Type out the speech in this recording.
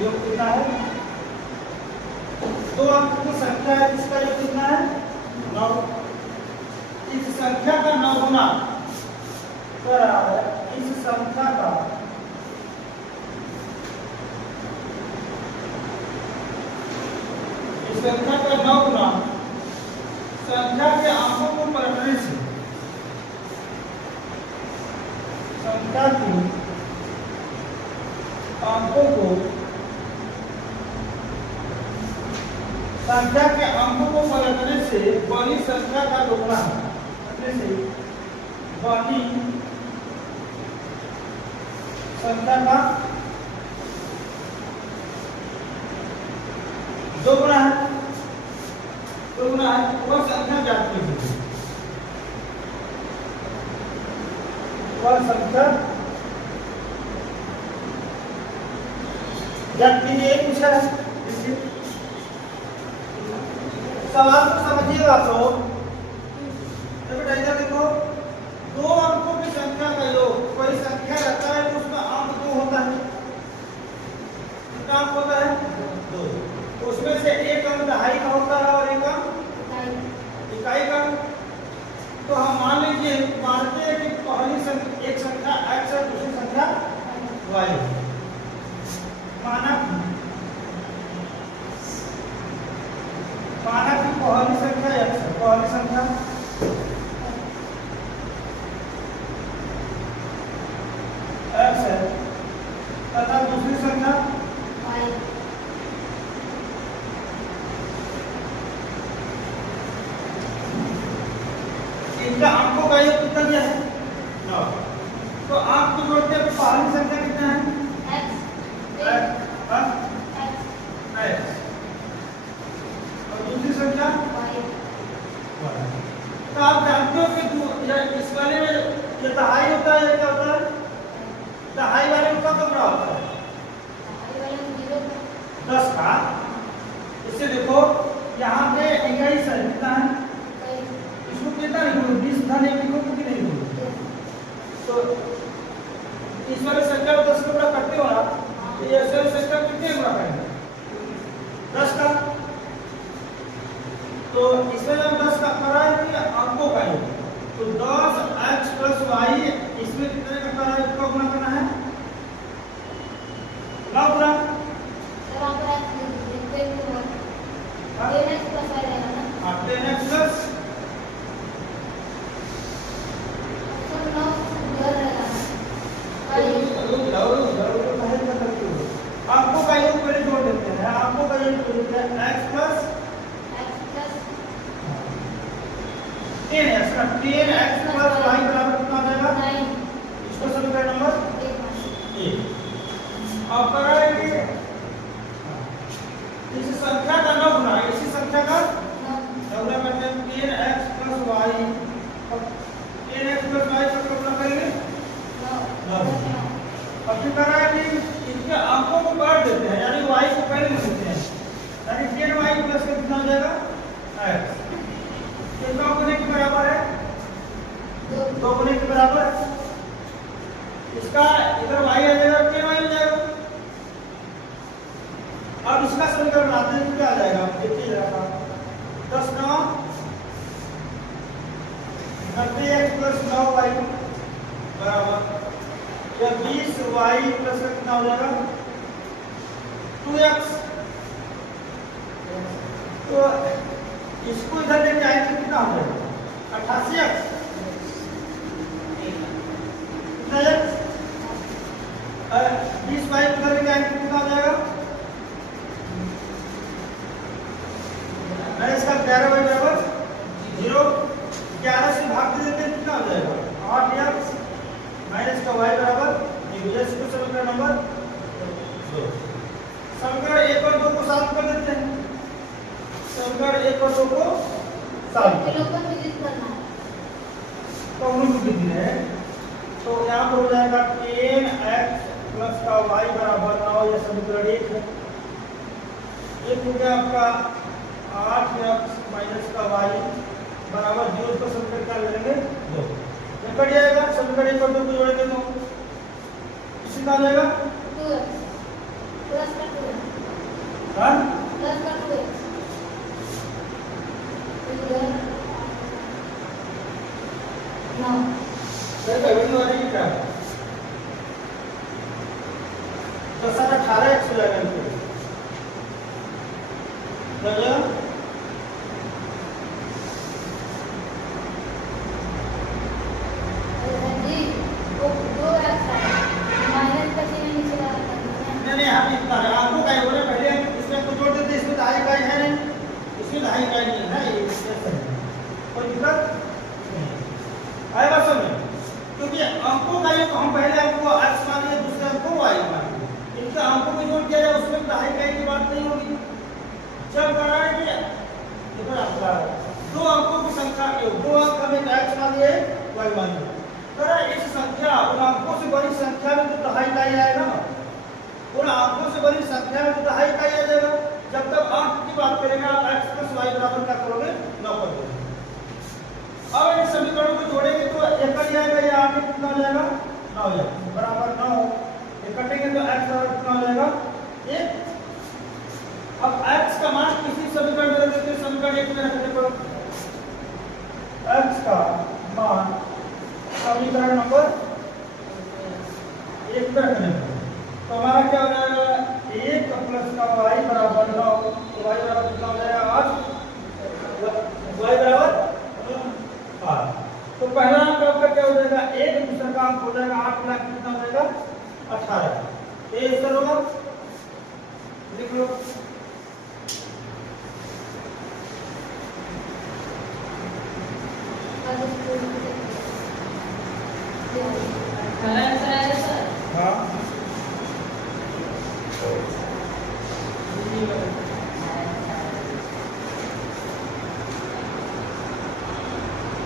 योग कितना है? 2 अंक की संख्या है, इसका योग कितना है? 9। इस संख्या का 9 गुना बराबर इस संख्या का संख्या का 9 गुना संख्या के अंकों को पलटने से संख्या के अंकों को पलटने से बड़ी संख्या का दोगुना पलटने से बड़ी संख्या का दोगुना है वह संख्या ज्ञात कीजिए। वह संख्या ज्ञात कीजिए पूछा है। सवाल को समझिएगा आप लोग। बेटा इधर देखो, 2 अंकों की संख्या का योग, कोई संख्या रहता है तो उसका अंक 2 होता है। कितना अंक होता है? 2। उसमें से एक अंक दहाई का होता है और एक अंक इकाई का। तो हम मान लीजिए मानते हैं कि पहली एक संख्या x है, दूसरी संख्या y है। माना कि पहली संख्या x है, पहली संख्या x है तथा दूसरी संख्या y। इनका अंकों का योग कितना दिया है? 9। तो आप को जोड़ते हैं तो पहली संख्या कितना है? x और दूसरी संख्या y। तो आप जानते हो कि इस वाले में ये दहाई होता है, क्या होता है? दहाई वाले में कब बड़ा होता है? 10 का। इससे देखो यहाँ पे इकाई सर कितना है? इसको कितना लिखो? 20 धन 1 लिखो कि नहीं लिखो? तो इस वाले संख्या को 10 का गुणा करते हो ना, तो ये वाले संख्या कितने गुणा करेंगे? 10 का। तो इसमें हम 10 का कराएंगे अंकों का योग, तो 10x + y इसमें कितने का कराएंगे? इसको गुणा करना है 9 गुणा 10x + y रहेगा ना। 10x + आपको का योग पहले जोड़ देते हैं। आपको का योग जोड़ते हैं x + 10x + y बराबर कितना आ जाएगा? 9। इसको समीकरण नंबर 1। अब कराएंगे इस संख्या का 9 गुना इसी संख्या का 9 गुना करते हैं 10x + y। अब 10x + y का गुणा करेंगे 9। अब फिर कराएंगे इनके अंकों को काट देते हैं, यानी y को पहले लिख देते हैं, यानी 10y + कितना हो जाएगा? x। कितना गुने के बराबर है? 2 गुने के बराबर। इसका इधर y आ जाएगा, 10y हो जाएगा। अब इसका समीकरण बनाते हैं, क्या आ जाएगा? देखिए जरा, 10 9 90x + 9y बराबर या 20y + कितना हो जाएगा? 2x। तो इसको इधर लेके आएंगे कितना हो जाएगा? 88x। कितना है? 20y उधर लेके आएंगे कितना हो जाएगा? इसका 11y बराबर 0। 11 से भाग दे देते हैं, कितना हो जाएगा? 8x माइनस का y बराबर 0। इसको समीकरण नंबर 2। समीकरण 1 और 2 को सॉल्व कर देते हैं। समीकरण 1 और 2 को सॉल्व करना है तो हम लोग लिख रहे हैं। तो यहाँ पर हो जाएगा 10x + का y बराबर 9। यह समीकरण 1 है। एक हो गया आपका 8x माइनस का y बराबर 0 को समीकरण क्या लेंगे? 2। ये कट जाएगा। समीकरण 1 और 2 को जोड़ेंगे तो इसी का आ जाएगा 2 2x प्लस का 2x हाँ प्लस का 2x इधर 9 सर वैल्यू आ रही है क्या? तो सर 18x हो जाएगा इनको जी वो 2x माइनस का चिन्ह नीचे लगा नहीं हम इतना आपको क्या बोले पहले इसमें कुछ जोड़ देते इसमें दहाई का है नहीं इसमें दहाई का नहीं है ये कोई दिक्कत आए बात समझ क्योंकि अंकों का ये हम पहले आपको x मान लिए दूसरे अंक को y मान लिए इनका अंकों में जोड़ किया जाए उसमें दहाई का की बात नहीं होगी जब करना है कि देखो आपका दो अंकों की संख्या के दो अंक हमें x मान लिए y मान लिए तो इस संख्या उन अंकों से बड़ी संख्या में तो दहाई का ही आएगा ना उन अंकों से बड़ी संख्या में तो दहाई का ही आ जाएगा जब तक अंक की बात करेंगे आप x + y बराबर क्या करोगे 9 कर दोगे अब इन समीकरणों को जोड़ेंगे तो एक कट जाएगा या आगे कितना हो जाएगा 9 हो जाएगा बराबर 9 एक कटेंगे तो x बराबर कितना हो जाएगा 1 अब x का मान किसी समीकरण में रख देते हैं समीकरण 1 में रखने पर x का मान समीकरण नंबर 1 में रखने पर तो हमारा क्या हो जाएगा 1 प्लस का y बराबर 9 तो y बराबर कितना हो जाएगा 8 y बराबर 8 तो पहला अंक आपका क्या हो जाएगा 1 दूसरा का अंक हो जाएगा 8 प्लस कितना हो जाएगा 18 ये आंसर होगा लिख लो Yeah.